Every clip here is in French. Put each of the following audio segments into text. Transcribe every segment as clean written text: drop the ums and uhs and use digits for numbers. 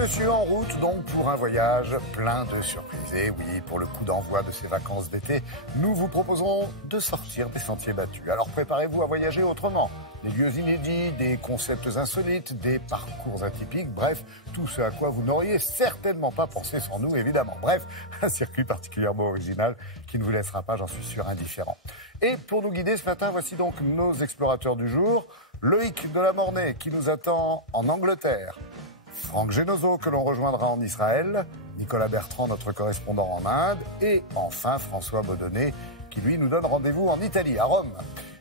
monsieur en route donc pour un voyage plein de surprises. Et oui, pour le coup d'envoi de ces vacances d'été, nous vous proposerons de sortir des sentiers battus. Alors préparez-vous à voyager autrement. Des lieux inédits, des concepts insolites, des parcours atypiques, bref, tout ce à quoi vous n'auriez certainement pas pensé sans nous, évidemment. Bref, un circuit particulièrement original qui ne vous laissera pas, j'en suis sûr, indifférent. Et pour nous guider ce matin, voici donc nos explorateurs du jour. Loïc de la Mornay qui nous attend en Angleterre. Franck Genozo que l'on rejoindra en Israël. Nicolas Bertrand, notre correspondant en Inde. Et enfin François Baudonnet qui lui nous donne rendez-vous en Italie, à Rome.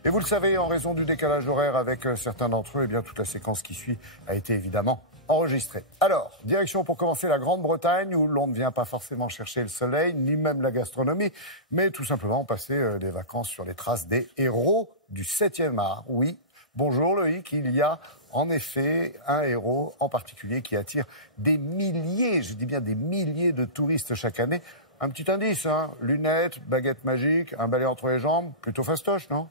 Et vous le savez, en raison du décalage horaire avec certains d'entre eux, eh bien, toute la séquence qui suit a été évidemment enregistrée. Alors, direction pour commencer la Grande-Bretagne, où l'on ne vient pas forcément chercher le soleil, ni même la gastronomie, mais tout simplement passer des vacances sur les traces des héros du 7e art. Oui, bonjour Loïc, il y a en effet un héros en particulier qui attire des milliers, je dis bien des milliers de touristes chaque année. Un petit indice, hein, lunettes, baguette magique, un balai entre les jambes, plutôt fastoche, non ?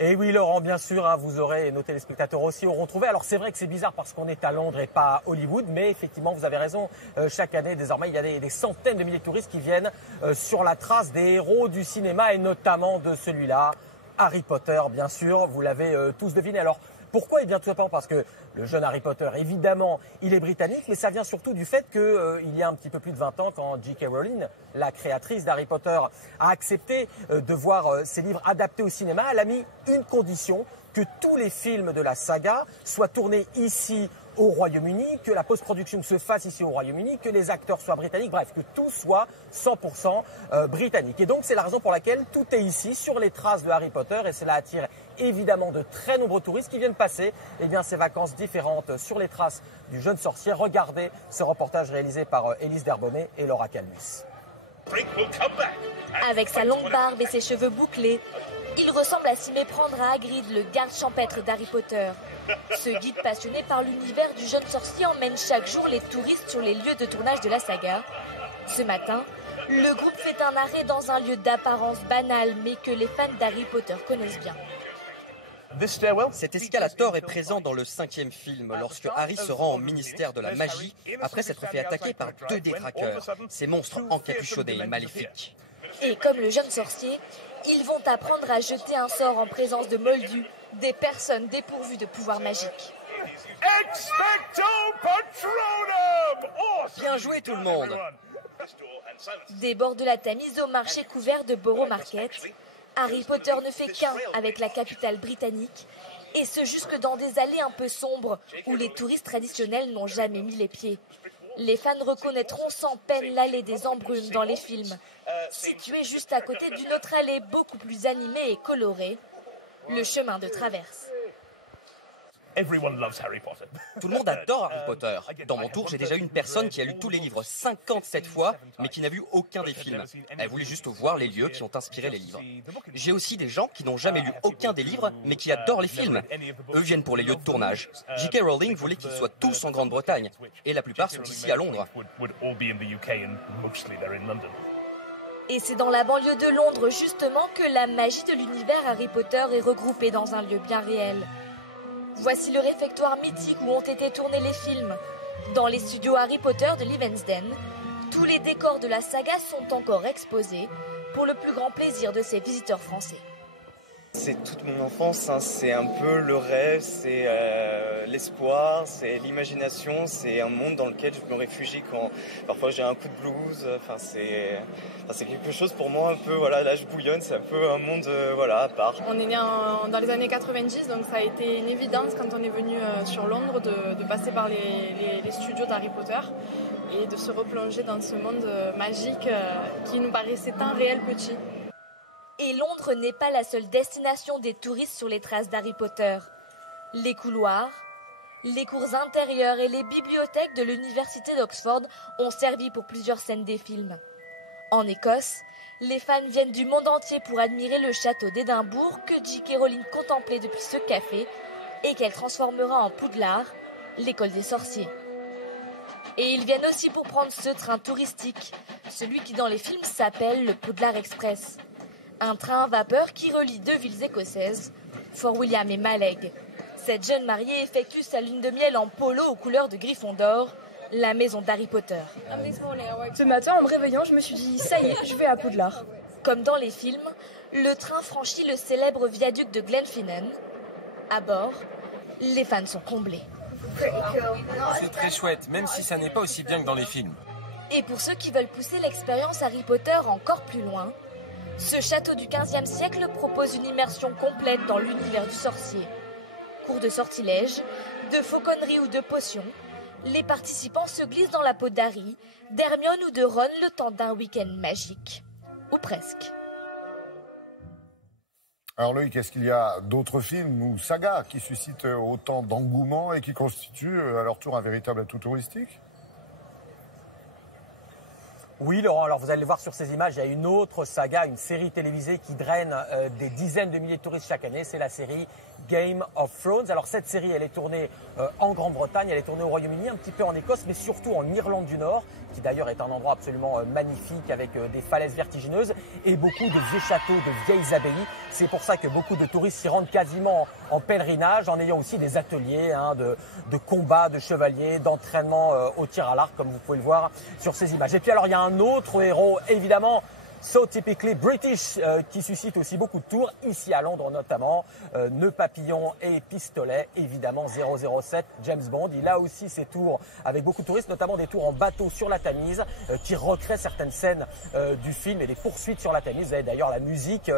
Et oui, Laurent, bien sûr, hein, vous aurez, et nos téléspectateurs aussi auront trouvé. Alors c'est vrai que c'est bizarre parce qu'on est à Londres et pas à Hollywood, mais effectivement, vous avez raison. Chaque année, désormais, il y a des centaines de milliers de touristes qui viennent sur la trace des héros du cinéma et notamment de celui-là, Harry Potter, bien sûr. Vous l'avez tous deviné. Alors pourquoi ? Eh bien, tout simplement parce que le jeune Harry Potter, évidemment, il est britannique, mais ça vient surtout du fait qu'il y a un petit peu plus de 20 ans, quand J.K. Rowling, la créatrice d'Harry Potter, a accepté de voir ses livres adaptés au cinéma, elle a mis une condition, que tous les films de la saga soient tournés ici au Royaume-Uni, que la post-production se fasse ici au Royaume-Uni, que les acteurs soient britanniques, bref, que tout soit 100% britannique. Et donc, c'est la raison pour laquelle tout est ici, sur les traces de Harry Potter, et cela attire évidemment de très nombreux touristes qui viennent passer ces vacances différentes sur les traces du jeune sorcier. Regardez ce reportage réalisé par Élise Derbonnet et Laura Calmus. Avec sa longue barbe et ses cheveux bouclés, il ressemble à s'y méprendre à Hagrid, le garde champêtre d'Harry Potter. Ce guide passionné par l'univers du jeune sorcier emmène chaque jour les touristes sur les lieux de tournage de la saga. Ce matin, le groupe fait un arrêt dans un lieu d'apparence banale, mais que les fans d'Harry Potter connaissent bien. Cet escalator est présent dans le 5e film, lorsque Harry se rend au ministère de la magie après s'être fait attaquer par 2 détraqueurs, ces monstres encapuchonnés et maléfiques. Et comme le jeune sorcier, ils vont apprendre à jeter un sort en présence de moldus, des personnes dépourvues de pouvoirs magiques. Bien joué tout le monde! Des bords de la Tamise au marché couvert de Borough Market, Harry Potter ne fait qu'un avec la capitale britannique, et ce jusque dans des allées un peu sombres où les touristes traditionnels n'ont jamais mis les pieds. Les fans reconnaîtront sans peine l'allée des embrumes dans les films, située juste à côté d'une autre allée beaucoup plus animée et colorée, le chemin de traverse. Tout le monde adore Harry Potter. Dans mon tour, j'ai déjà eu une personne qui a lu tous les livres 57 fois, mais qui n'a vu aucun des films. Elle voulait juste voir les lieux qui ont inspiré les livres. J'ai aussi des gens qui n'ont jamais lu aucun des livres, mais qui adorent les films. Eux viennent pour les lieux de tournage. J.K. Rowling voulait qu'ils soient tous en Grande-Bretagne, et la plupart sont ici à Londres. Et c'est dans la banlieue de Londres, justement, que la magie de l'univers Harry Potter est regroupée dans un lieu bien réel. Voici le réfectoire mythique où ont été tournés les films. Dans les studios Harry Potter de Leavesden, tous les décors de la saga sont encore exposés pour le plus grand plaisir de ces visiteurs français. C'est toute mon enfance, hein. C'est un peu le rêve, c'est l'espoir, c'est l'imagination, c'est un monde dans lequel je me réfugie quand parfois j'ai un coup de blues. C'est quelque chose pour moi un peu, voilà, là je bouillonne, c'est un peu un monde à part. On est né dans les années 90, donc ça a été une évidence quand on est venu sur Londres de passer par les studios d'Harry Potter et de se replonger dans ce monde magique qui nous paraissait un réel petit. Et Londres n'est pas la seule destination des touristes sur les traces d'Harry Potter. Les couloirs, les cours intérieures et les bibliothèques de l'université d'Oxford ont servi pour plusieurs scènes des films. En Écosse, les fans viennent du monde entier pour admirer le château d'Édimbourg que J.K. Rowling contemplait depuis ce café et qu'elle transformera en Poudlard, l'école des sorciers. Et ils viennent aussi pour prendre ce train touristique, celui qui dans les films s'appelle le Poudlard Express. Un train à vapeur qui relie 2 villes écossaises, Fort William et Mallaig. Cette jeune mariée effectue sa lune de miel en polo aux couleurs de Gryffondor, la maison d'Harry Potter. Ce matin, en me réveillant, je me suis dit, ça y est, je vais à Poudlard. Comme dans les films, le train franchit le célèbre viaduc de Glenfinnan. À bord, les fans sont comblés. C'est très chouette, même si ça n'est pas aussi bien que dans les films. Et pour ceux qui veulent pousser l'expérience Harry Potter encore plus loin, ce château du XVe siècle propose une immersion complète dans l'univers du sorcier. Cours de sortilèges, de fauconnerie ou de potions, les participants se glissent dans la peau d'Harry, d'Hermione ou de Ron le temps d'un week-end magique. Ou presque. Alors Loïc, est-ce qu'il y a d'autres films ou sagas qui suscitent autant d'engouement et qui constituent à leur tour un véritable atout touristique ? Oui, Laurent, alors vous allez le voir sur ces images, il y a une autre saga, une série télévisée qui draine des dizaines de milliers de touristes chaque année, c'est la série Game of Thrones. Alors cette série, elle est tournée en Grande-Bretagne, elle est tournée au Royaume-Uni, un petit peu en Écosse, mais surtout en Irlande du Nord, qui d'ailleurs est un endroit absolument magnifique avec des falaises vertigineuses et beaucoup de vieux châteaux, de vieilles abbayes. C'est pour ça que beaucoup de touristes s'y rendent quasiment en pèlerinage, en ayant aussi des ateliers de combat, de chevaliers, d'entraînement au tir à l'arc, comme vous pouvez le voir sur ces images. Et puis alors, il y a un autre héros, évidemment, so typically British, qui suscite aussi beaucoup de tours, ici à Londres notamment, nœuds papillons et pistolets, évidemment 007, James Bond. Il a aussi ses tours avec beaucoup de touristes, notamment des tours en bateau sur la Tamise, qui recréent certaines scènes du film et des poursuites sur la Tamise. Vous avez d'ailleurs la musique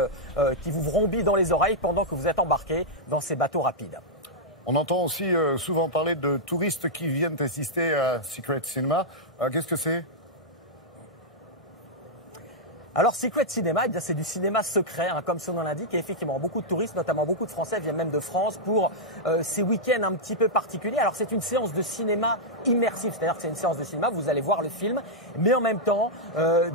qui vous vrombit dans les oreilles pendant que vous êtes embarqué dans ces bateaux rapides. On entend aussi souvent parler de touristes qui viennent assister à Secret Cinema. Qu'est-ce que c'est ? Alors, Secret Cinema, eh c'est du cinéma secret, comme son nom l'indique. Et effectivement, beaucoup de touristes, notamment beaucoup de Français, viennent même de France pour ces week-ends un petit peu particuliers. Alors, c'est une séance de cinéma immersive, c'est-à-dire que c'est une séance de cinéma, vous allez voir le film, mais en même temps,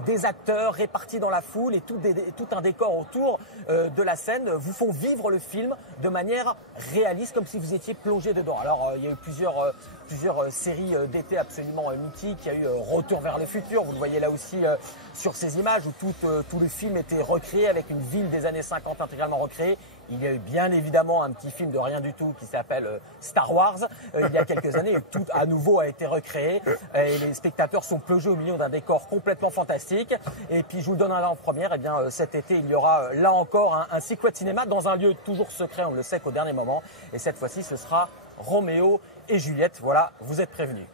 des acteurs répartis dans la foule et tout un décor autour de la scène vous font vivre le film de manière réaliste, comme si vous étiez plongé dedans. Alors, il y a eu plusieurs séries d'été absolument mythiques. Il y a eu Retour vers le futur, vous le voyez là aussi sur ces images, où tout le film était recréé avec une ville des années 50 intégralement recréée. Il y a eu bien évidemment un petit film de rien du tout qui s'appelle Star Wars il y a quelques années, et tout à nouveau a été recréé et les spectateurs sont plongés au milieu d'un décor complètement fantastique. Et puis je vous le donne en première, eh bien cet été il y aura là encore un Secret Cinéma dans un lieu toujours secret, on le sait qu'au dernier moment, et cette fois-ci ce sera Roméo et Juliette. Voilà, vous êtes prévenus.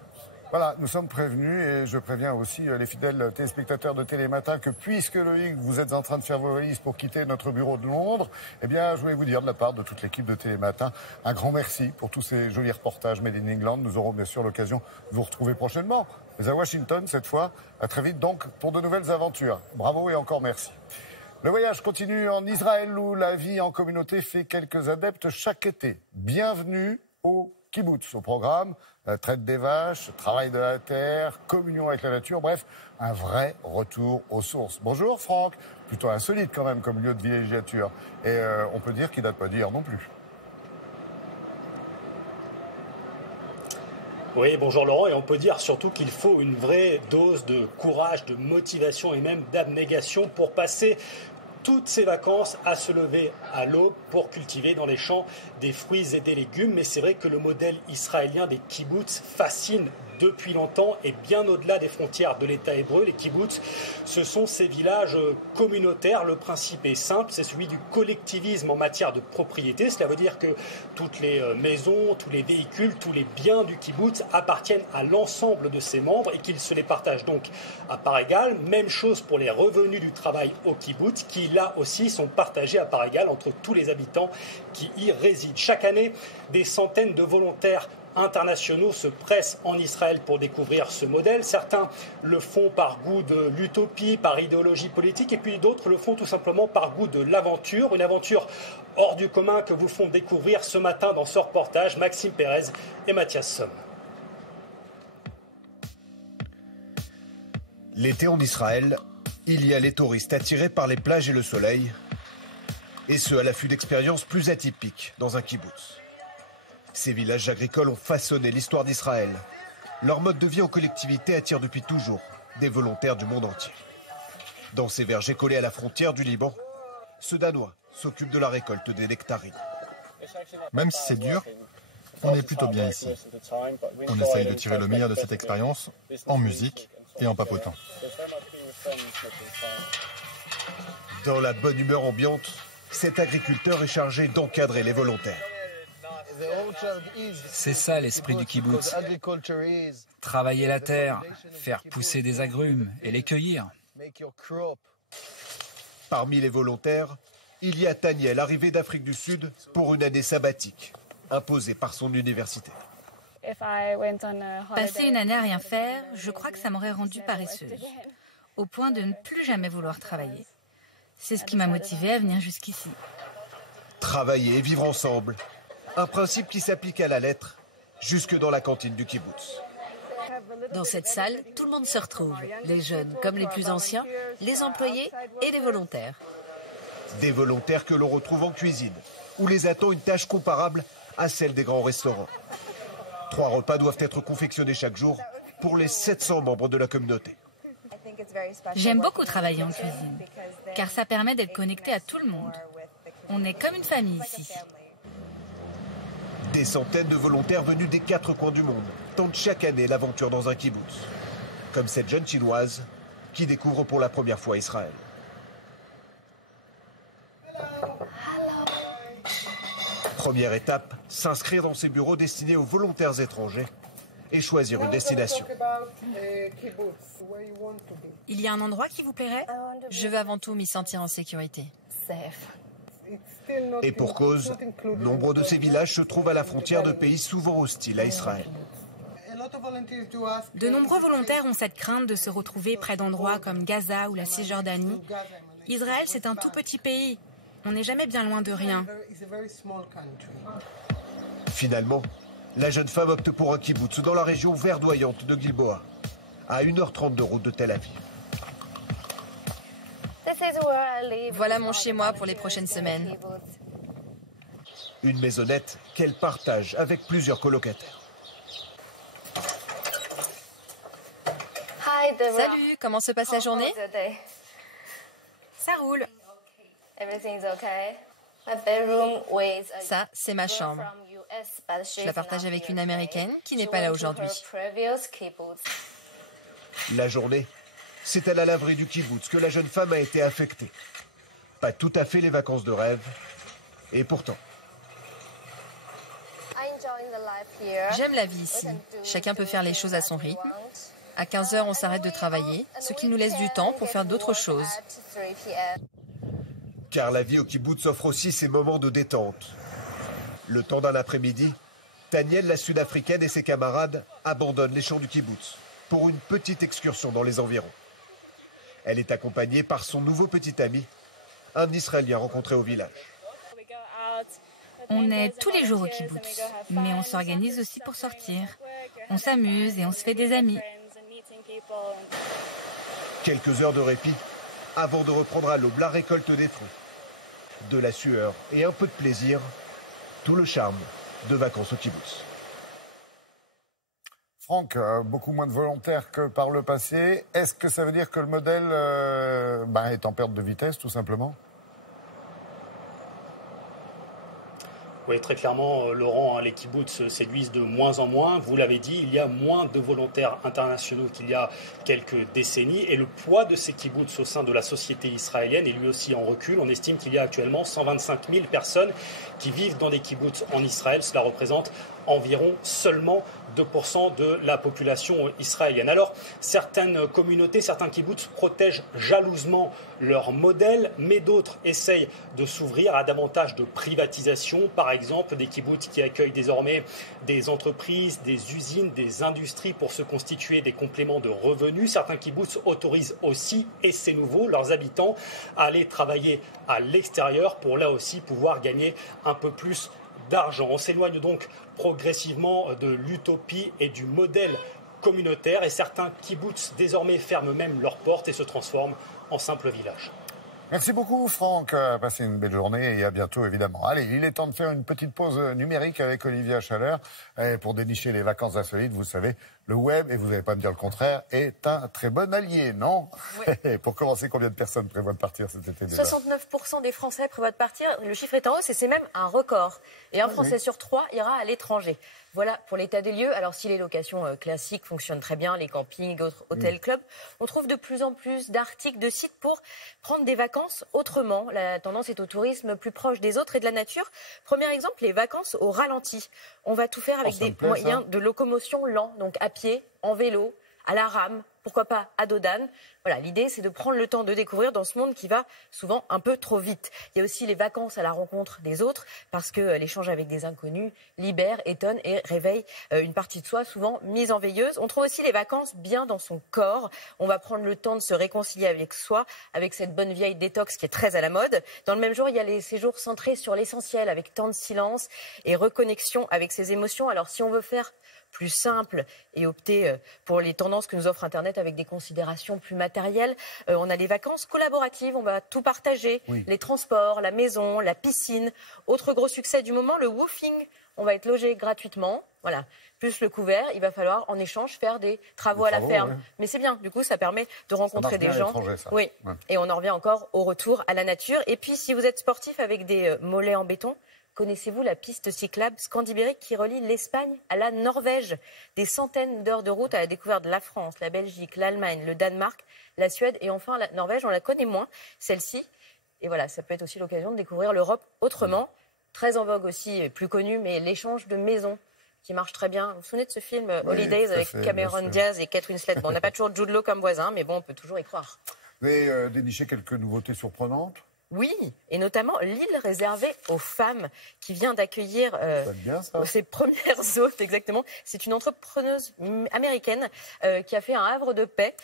Voilà, nous sommes prévenus et je préviens aussi les fidèles téléspectateurs de Télématin que puisque Loïc, vous êtes en train de faire vos valises pour quitter notre bureau de Londres, eh bien, je voulais vous dire de la part de toute l'équipe de Télématin, un grand merci pour tous ces jolis reportages Made in England. Nous aurons bien sûr l'occasion de vous retrouver prochainement, mais à Washington cette fois. À très vite donc pour de nouvelles aventures. Bravo et encore merci. Le voyage continue en Israël où la vie en communauté fait quelques adeptes chaque été. Bienvenue au Kibbutz. Au programme, traite des vaches, travail de la terre, communion avec la nature, bref, un vrai retour aux sources. Bonjour Franck, plutôt insolite quand même comme lieu de villégiature. Et on peut dire qu'il date pas d'hier non plus. Oui, bonjour Laurent, et on peut dire surtout qu'il faut une vraie dose de courage, de motivation et même d'abnégation pour passer toutes ces vacances à se lever à l'aube pour cultiver dans les champs des fruits et des légumes. Mais c'est vrai que le modèle israélien des kibbutz fascine depuis longtemps et bien au-delà des frontières de l'État hébreu. Les kibbutz, ce sont ces villages communautaires. Le principe est simple, c'est celui du collectivisme en matière de propriété. Cela veut dire que toutes les maisons, tous les véhicules, tous les biens du kibbutz appartiennent à l'ensemble de ses membres et qu'ils se les partagent donc à part égale. Même chose pour les revenus du travail au kibbutz qui là aussi sont partagés à part égale entre tous les habitants qui y résident. Chaque année, des centaines de volontaires internationaux se pressent en Israël pour découvrir ce modèle. Certains le font par goût de l'utopie, par idéologie politique, et puis d'autres le font tout simplement par goût de l'aventure. Une aventure hors du commun que vous font découvrir ce matin dans ce reportage Maxime Pérez et Mathias Somme. L'été en Israël, il y a les touristes attirés par les plages et le soleil, et ceux à l'affût d'expériences plus atypiques dans un kibbutz. Ces villages agricoles ont façonné l'histoire d'Israël. Leur mode de vie en collectivité attire depuis toujours des volontaires du monde entier. Dans ces vergers collés à la frontière du Liban, ce Danois s'occupe de la récolte des nectarines. Même si c'est dur, on est plutôt bien ici. On essaye de tirer le meilleur de cette expérience en musique et en papotant. Dans la bonne humeur ambiante, cet agriculteur est chargé d'encadrer les volontaires. C'est ça l'esprit du kibbutz. Travailler la terre, faire pousser des agrumes et les cueillir. Parmi les volontaires, il y a Taniel, arrivé d'Afrique du Sud pour une année sabbatique, imposée par son université. Passer une année à rien faire, je crois que ça m'aurait rendue paresseuse, au point de ne plus jamais vouloir travailler. C'est ce qui m'a motivée à venir jusqu'ici. Travailler et vivre ensemble, un principe qui s'applique à la lettre, jusque dans la cantine du kibbutz. Dans cette salle, tout le monde se retrouve, les jeunes comme les plus anciens, les employés et les volontaires. Des volontaires que l'on retrouve en cuisine, où les attend une tâche comparable à celle des grands restaurants. 3 repas doivent être confectionnés chaque jour pour les 700 membres de la communauté. J'aime beaucoup travailler en cuisine, car ça permet d'être connecté à tout le monde. On est comme une famille ici. Des centaines de volontaires venus des 4 coins du monde tentent chaque année l'aventure dans un kibbutz. Comme cette jeune chinoise qui découvre pour la première fois Israël. Première étape, s'inscrire dans ces bureaux destinés aux volontaires étrangers et choisir une destination. Il y a un endroit qui vous plairait ? Je veux avant tout m'y sentir en sécurité. Et pour cause, nombre de ces villages se trouvent à la frontière de pays souvent hostiles à Israël. De nombreux volontaires ont cette crainte de se retrouver près d'endroits comme Gaza ou la Cisjordanie. Israël, c'est un tout petit pays. On n'est jamais bien loin de rien. Finalement, la jeune femme opte pour un kibbutz dans la région verdoyante de Gilboa, à 1h30 de route de Tel Aviv. Voilà mon chez-moi pour les prochaines semaines. Une maisonnette qu'elle partage avec plusieurs colocataires. Salut, comment se passe la journée? Ça roule. Ça, c'est ma chambre. Je la partage avec une Américaine qui n'est pas là aujourd'hui. La journée, c'est à la laverie du kibbutz que la jeune femme a été affectée. Pas tout à fait les vacances de rêve, et pourtant. J'aime la vie ici. Chacun peut faire les choses à son rythme. À 15h, on s'arrête de travailler, ce qui nous laisse du temps pour faire d'autres choses. Car la vie au kibbutz offre aussi ses moments de détente. Le temps d'un après-midi, Taniel, la Sud-Africaine et ses camarades abandonnent les champs du kibbutz pour une petite excursion dans les environs. Elle est accompagnée par son nouveau petit ami, un Israélien rencontré au village. On est tous les jours au kibbutz, mais on s'organise aussi pour sortir. On s'amuse et on se fait des amis. Quelques heures de répit avant de reprendre à l'aube la récolte des fruits. De la sueur et un peu de plaisir, tout le charme de vacances au kibbutz. Franck, beaucoup moins de volontaires que par le passé. Est-ce que ça veut dire que le modèle est en perte de vitesse, tout simplement ? Oui, très clairement, Laurent, les kibbutz séduisent de moins en moins. Vous l'avez dit, il y a moins de volontaires internationaux qu'il y a quelques décennies. Et le poids de ces kibbutz au sein de la société israélienne est lui aussi en recul. On estime qu'il y a actuellement 125 000 personnes qui vivent dans des kibbutz en Israël. Cela représente environ seulement 2% de la population israélienne. Alors, certaines communautés, certains kibbutz protègent jalousement leur modèle, mais d'autres essayent de s'ouvrir à davantage de privatisation. Par exemple, des kibbutz qui accueillent désormais des entreprises, des usines, des industries pour se constituer des compléments de revenus. Certains kibbutz autorisent aussi, et c'est nouveau, leurs habitants à aller travailler à l'extérieur pour là aussi pouvoir gagner un peu plus d'argent. On s'éloigne donc progressivement de l'utopie et du modèle communautaire et certains kibbutz désormais ferment même leurs portes et se transforment en simples villages. Merci beaucoup Franck, passez une belle journée et à bientôt évidemment. Allez, il est temps de faire une petite pause numérique avec Olivia Chaleur pour dénicher les vacances insolites. Vous savez, Le web, et vous n'allez pas me dire le contraire, est un très bon allié, non? Oui. Pour commencer, combien de personnes prévoient de partir cet été déjà? 69% des Français prévoient de partir. Le chiffre est en hausse et c'est même un record. Et un Français sur 3 ira à l'étranger. Voilà pour l'état des lieux. Alors si les locations classiques fonctionnent très bien, les campings, autres hôtels, clubs, on trouve de plus en plus d'articles, de sites pour prendre des vacances autrement. La tendance est au tourisme plus proche des autres et de la nature. Premier exemple, les vacances au ralenti. On va tout faire avec des moyens de locomotion lents, donc à pied, en vélo, à la rame, pourquoi pas à dos d'âne. Voilà, l'idée c'est de prendre le temps de découvrir dans ce monde qui va souvent un peu trop vite. Il y a aussi les vacances à la rencontre des autres, parce que l'échange avec des inconnus libère, étonne et réveille une partie de soi souvent mise en veilleuse. On trouve aussi les vacances bien dans son corps. On va prendre le temps de se réconcilier avec soi, avec cette bonne vieille détox qui est très à la mode. Dans le même jour, il y a les séjours centrés sur l'essentiel, avec temps de silence et reconnexion avec ses émotions. Alors si on veut faire plus simple et opter pour les tendances que nous offre Internet avec des considérations plus matérielles. On a les vacances collaboratives, on va tout partager, les transports, la maison, la piscine. Autre gros succès du moment, le woofing. On va être logé gratuitement, voilà. Plus le couvert, il va falloir en échange faire des travaux à la ferme. Ouais. Mais c'est bien, du coup ça permet de rencontrer des gens. Oui. Ouais. Et on en revient encore au retour à la nature. Et puis si vous êtes sportif avec des mollets en béton, connaissez-vous la piste cyclable Scandibérique qui relie l'Espagne à la Norvège? Des centaines d'heures de route à la découverte de la France, la Belgique, l'Allemagne, le Danemark, la Suède et enfin la Norvège. On la connaît moins, celle-ci. Et voilà, ça peut être aussi l'occasion de découvrir l'Europe autrement. Très en vogue aussi, plus connu, mais l'échange de maisons qui marche très bien. Vous vous souvenez de ce film Holidays avec Cameron Diaz et Kate Winslet? Bon, on n'a pas toujours Jude Law comme voisin, mais bon, on peut toujours y croire. Vous avez déniché quelques nouveautés surprenantes? Oui, et notamment l'île réservée aux femmes qui vient d'accueillir ses premières hôtes, exactement. C'est une entrepreneuse américaine qui a fait un havre de paix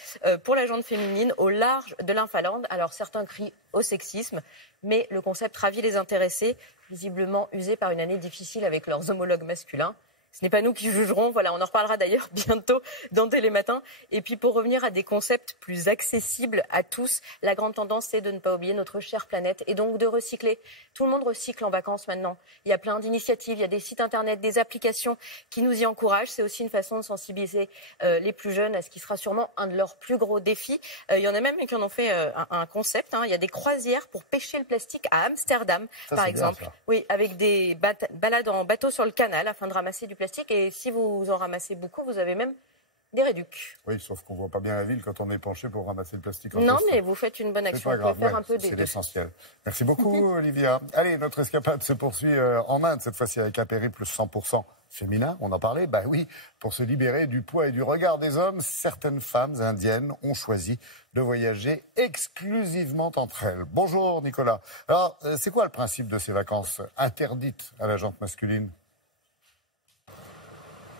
pour la gente féminine au large de l'Infaland. Alors certains crient au sexisme, mais le concept ravit les intéressés, visiblement usés par une année difficile avec leurs homologues masculins. Ce n'est pas nous qui jugerons, voilà, on en reparlera d'ailleurs bientôt dans Télématin. Et puis pour revenir à des concepts plus accessibles à tous, la grande tendance c'est de ne pas oublier notre chère planète et donc de recycler. Tout le monde recycle en vacances maintenant. Il y a plein d'initiatives, il y a des sites internet, des applications qui nous y encouragent. C'est aussi une façon de sensibiliser les plus jeunes à ce qui sera sûrement un de leurs plus gros défis. Il y en a même qui en ont fait un concept. Il y a des croisières pour pêcher le plastique à Amsterdam, par exemple. Bien, oui, avec des balades en bateau sur le canal afin de ramasser du plastique, et si vous en ramassez beaucoup, vous avez même des réducs. Oui, sauf qu'on ne voit pas bien la ville quand on est penché pour ramasser le plastique. Non, mais vous faites une bonne action. Vous pouvez faire un peu des deux. C'est l'essentiel. Merci beaucoup, Olivia. Allez, notre escapade se poursuit en Inde, cette fois-ci avec un périple 100% féminin, on en parlait. Bah oui, pour se libérer du poids et du regard des hommes, certaines femmes indiennes ont choisi de voyager exclusivement entre elles. Bonjour, Nicolas. Alors, c'est quoi le principe de ces vacances interdites à la gente masculine?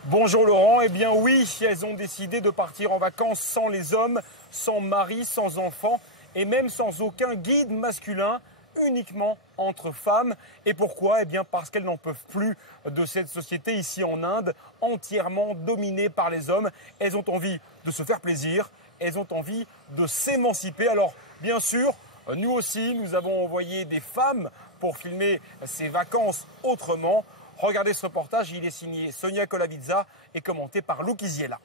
Bonjour Laurent, eh bien oui, elles ont décidé de partir en vacances sans les hommes, sans mari, sans enfants et même sans aucun guide masculin, uniquement entre femmes. Et pourquoi? Eh bien parce qu'elles n'en peuvent plus de cette société ici en Inde, entièrement dominée par les hommes. Elles ont envie de se faire plaisir, elles ont envie de s'émanciper. Alors bien sûr, nous aussi, nous avons envoyé des femmes pour filmer ces vacances autrement. Regardez ce reportage, il est signé Sonia Kolavitsa et commenté par Lou Kiziela.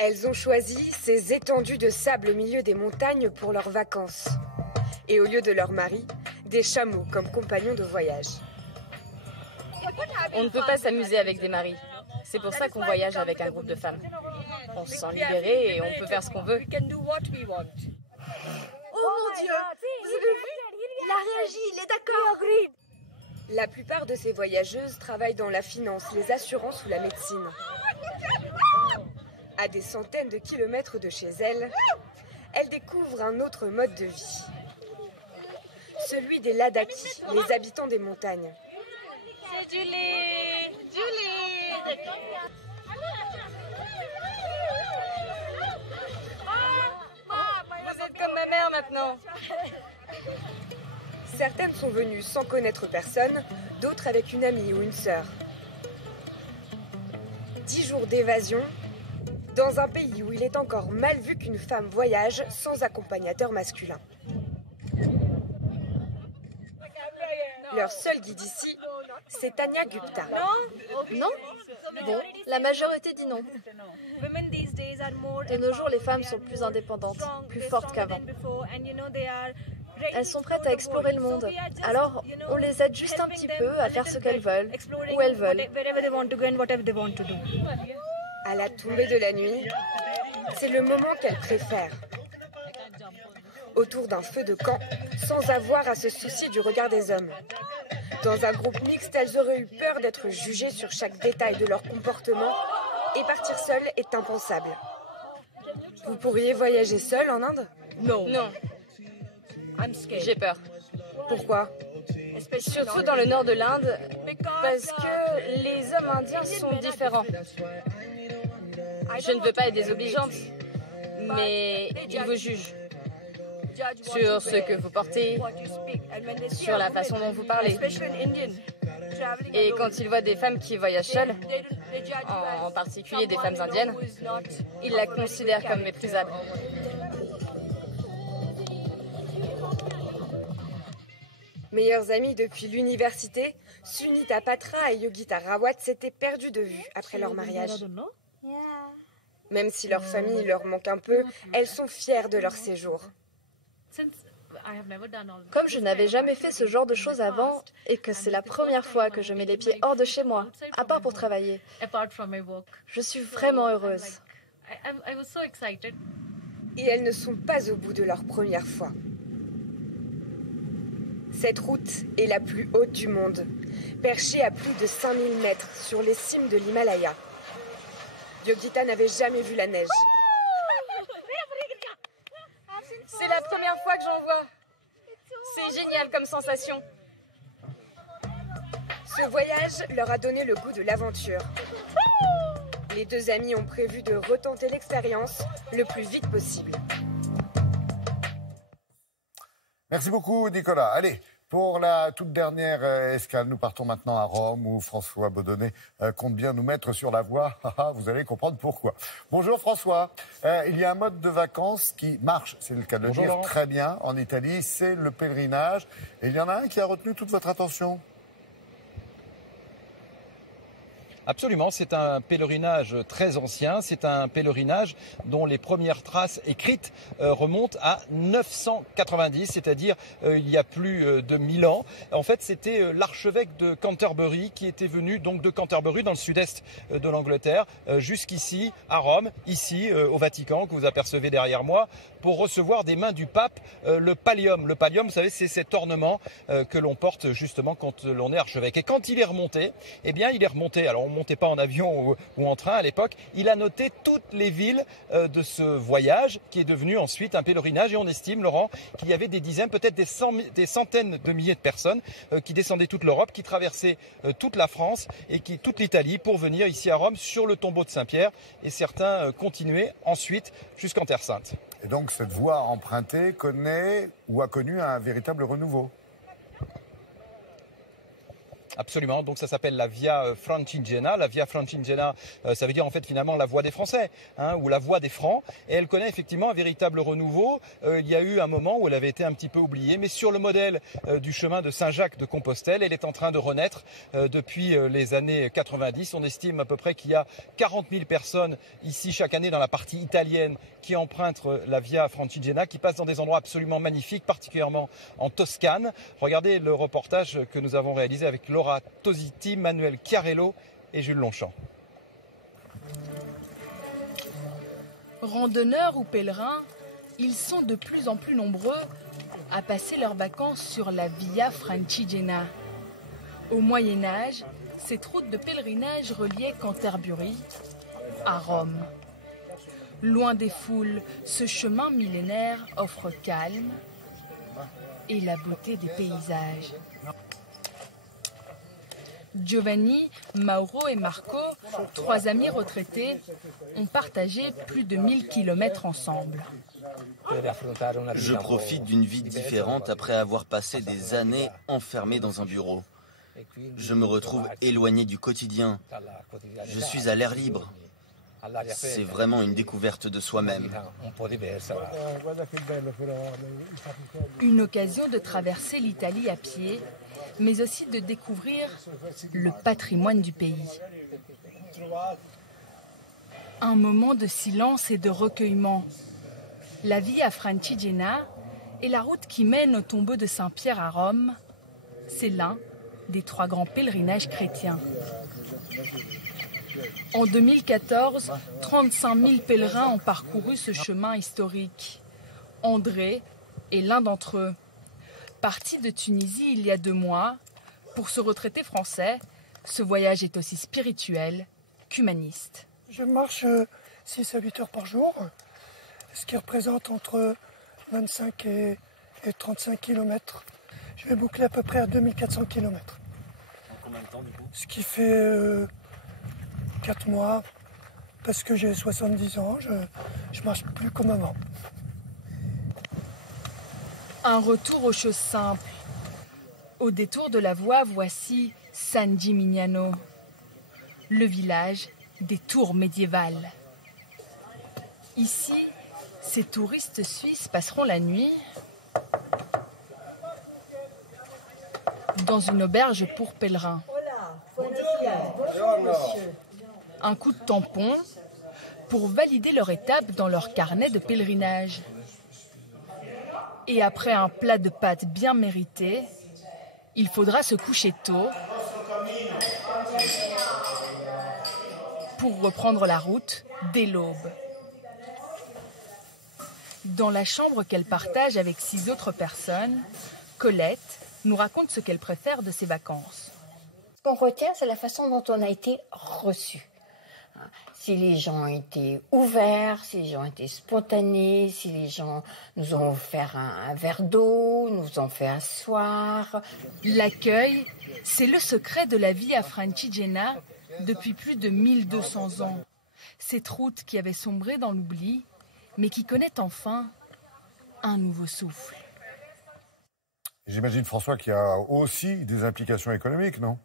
Elles ont choisi ces étendues de sable au milieu des montagnes pour leurs vacances. Et au lieu de leur mari, des chameaux comme compagnons de voyage. On ne peut pas s'amuser avec des maris. C'est pour ça qu'on voyage avec un groupe de femmes. On se sent libéré et on peut faire ce qu'on veut. Oh mon Dieu! Vous avez vu? Il a réagi, il est d'accord. La plupart de ces voyageuses travaillent dans la finance, les assurances ou la médecine. À des centaines de kilomètres de chez elles, elles découvrent un autre mode de vie. Celui des Ladakis, les habitants des montagnes. C'est Julie! Julie! Vous êtes comme ma mère maintenant. Certaines sont venues sans connaître personne, d'autres avec une amie ou une sœur. 10 jours d'évasion dans un pays où il est encore mal vu qu'une femme voyage sans accompagnateur masculin. Leur seul guide ici, c'est Tanya Gupta. Non? Bon, la majorité dit non. De nos jours, les femmes sont plus indépendantes, plus fortes qu'avant. Elles sont prêtes à explorer le monde. Alors, on les aide juste un petit peu à faire ce qu'elles veulent, où elles veulent. À la tombée de la nuit, c'est le moment qu'elles préfèrent. Autour d'un feu de camp, sans avoir à se soucier du regard des hommes. Dans un groupe mixte, elles auraient eu peur d'être jugées sur chaque détail de leur comportement, et partir seule est impensable. Vous pourriez voyager seule en Inde? Non. J'ai peur. Pourquoi? Surtout dans le nord de l'Inde, parce que les hommes indiens sont différents. Je ne veux pas être désobligeante, mais ils vous jugent sur ce que vous portez, sur la façon dont vous parlez. Et quand ils voient des femmes qui voyagent seules, en particulier des femmes indiennes, ils la considèrent comme méprisable. Meilleurs amis depuis l'université, Sunita Patra et Yogita Rawat s'étaient perdus de vue après leur mariage. Même si leur famille leur manque un peu, elles sont fières de leur séjour. Comme je n'avais jamais fait ce genre de choses avant et que c'est la première fois que je mets les pieds hors de chez moi, à part pour travailler, je suis vraiment heureuse. Et elles ne sont pas au bout de leur première fois. Cette route est la plus haute du monde, perchée à plus de 5000 mètres sur les cimes de l'Himalaya. Yogita n'avait jamais vu la neige. C'est la première fois que j'en vois. C'est génial comme sensation. Ce voyage leur a donné le goût de l'aventure. Les deux amis ont prévu de retenter l'expérience le plus vite possible. Merci beaucoup, Nicolas. Allez, pour la toute dernière escale, nous partons maintenant à Rome, où François Baudonnet compte bien nous mettre sur la voie. Vous allez comprendre pourquoi. Bonjour François. Il y a un mode de vacances qui marche, c'est le cas de le dire, très bien en Italie, c'est le pèlerinage. Et il y en a un qui a retenu toute votre attention. Absolument, c'est un pèlerinage très ancien, c'est un pèlerinage dont les premières traces écrites remontent à 990, c'est-à-dire il y a plus de 1000 ans. En fait, c'était l'archevêque de Canterbury qui était venu donc de Canterbury dans le sud-est de l'Angleterre jusqu'ici à Rome, ici au Vatican que vous apercevez derrière moi, pour recevoir des mains du pape le pallium. Le pallium, vous savez, c'est cet ornement que l'on porte justement quand l'on est archevêque. Et quand il est remonté, eh bien il est remonté, alors on montait pas en avion ou en train à l'époque, il a noté toutes les villes de ce voyage qui est devenu ensuite un pèlerinage et on estime, Laurent, qu'il y avait des dizaines, peut-être des centaines de milliers de personnes qui descendaient toute l'Europe, qui traversaient toute la France et toute l'Italie pour venir ici à Rome sur le tombeau de Saint-Pierre et certains continuaient ensuite jusqu'en Terre Sainte. Et donc cette voie empruntée connaît ou a connu un véritable renouveau. Absolument, donc ça s'appelle la Via Francigena. La Via Francigena, ça veut dire en fait finalement la voie des Français, ou la voie des Francs. Et elle connaît effectivement un véritable renouveau. Il y a eu un moment où elle avait été un petit peu oubliée, mais sur le modèle du chemin de Saint-Jacques de Compostelle, elle est en train de renaître depuis les années 90. On estime à peu près qu'il y a 40 000 personnes ici chaque année dans la partie italienne qui empruntent la Via Francigena, qui passent dans des endroits absolument magnifiques, particulièrement en Toscane. Regardez le reportage que nous avons réalisé avec Laura Tositi, Manuel Chiarello et Jules Longchamp. Randonneurs ou pèlerins, ils sont de plus en plus nombreux à passer leurs vacances sur la Via Francigena. Au Moyen-Âge, cette route de pèlerinage reliait Canterbury à Rome. Loin des foules, ce chemin millénaire offre calme et la beauté des paysages. Giovanni, Mauro et Marco, trois amis retraités, ont partagé plus de 1000 kilomètres ensemble. Je profite d'une vie différente après avoir passé des années enfermé dans un bureau. Je me retrouve éloigné du quotidien. Je suis à l'air libre. C'est vraiment une découverte de soi-même. Une occasion de traverser l'Italie à pied, mais aussi de découvrir le patrimoine du pays. Un moment de silence et de recueillement. La Via Francigena est la route qui mène au tombeau de Saint-Pierre à Rome. C'est l'un des 3 grands pèlerinages chrétiens. En 2014, 35 000 pèlerins ont parcouru ce chemin historique. André est l'un d'entre eux. Parti de Tunisie il y a 2 mois, pour ce retraité français, ce voyage est aussi spirituel qu'humaniste. Je marche 6 à 8 heures par jour, ce qui représente entre 25 et 35 km. Je vais boucler à peu près à 2400 km. En combien de temps du coup? Ce qui fait 4 mois, parce que j'ai 70 ans, je marche plus comme avant. Un retour aux choses simples. Au détour de la voie, voici San Gimignano, le village des tours médiévales. Ici, ces touristes suisses passeront la nuit dans une auberge pour pèlerins. Un coup de tampon pour valider leur étape dans leur carnet de pèlerinage. Et après un plat de pâtes bien mérité, il faudra se coucher tôt pour reprendre la route dès l'aube. Dans la chambre qu'elle partage avec 6 autres personnes, Colette nous raconte ce qu'elle préfère de ses vacances. Ce qu'on retient, c'est la façon dont on a été reçu. Si les gens ont été ouverts, si les gens ont été spontanés, si les gens nous ont offert un verre d'eau, nous ont fait asseoir. L'accueil, c'est le secret de la Via Francigena depuis plus de 1200 ans. Cette route qui avait sombré dans l'oubli, mais qui connaît enfin un nouveau souffle. J'imagine, François, qu'il y a aussi des implications économiques, non ?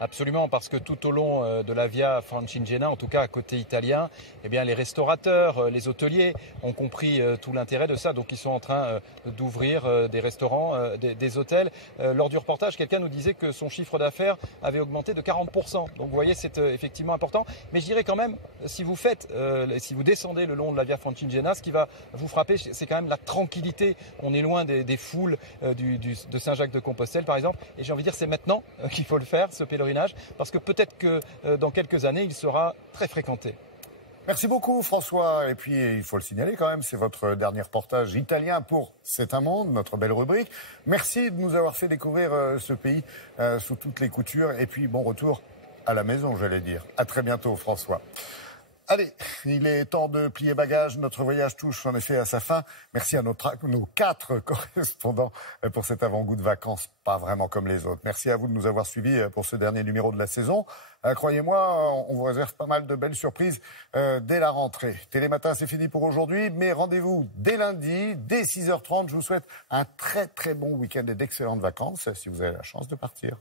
Absolument, parce que tout au long de la Via Francigena, en tout cas à côté italien, eh bien, les restaurateurs, les hôteliers ont compris tout l'intérêt de ça. Donc ils sont en train d'ouvrir des restaurants, des hôtels. Lors du reportage, quelqu'un nous disait que son chiffre d'affaires avait augmenté de 40%. Donc vous voyez, c'est effectivement important. Mais je dirais quand même, si vous descendez le long de la Via Francigena, ce qui va vous frapper, c'est quand même la tranquillité. On est loin des foules de Saint-Jacques-de-Compostelle, par exemple. Et j'ai envie de dire, c'est maintenant qu'il faut le faire, ce pèlerinage, parce que peut-être que dans quelques années, il sera très fréquenté. Merci beaucoup, François. Et puis, il faut le signaler quand même, c'est votre dernier reportage italien pour C'est un monde, notre belle rubrique. Merci de nous avoir fait découvrir ce pays sous toutes les coutures. Et puis, bon retour à la maison, j'allais dire. À très bientôt, François. Allez, il est temps de plier bagages. Notre voyage touche en effet à sa fin. Merci à nos 4 correspondants pour cet avant-goût de vacances, pas vraiment comme les autres. Merci à vous de nous avoir suivis pour ce dernier numéro de la saison. Croyez-moi, on vous réserve pas mal de belles surprises dès la rentrée. Télématin, c'est fini pour aujourd'hui, mais rendez-vous dès lundi, dès 6h30. Je vous souhaite un très très bon week-end et d'excellentes vacances si vous avez la chance de partir.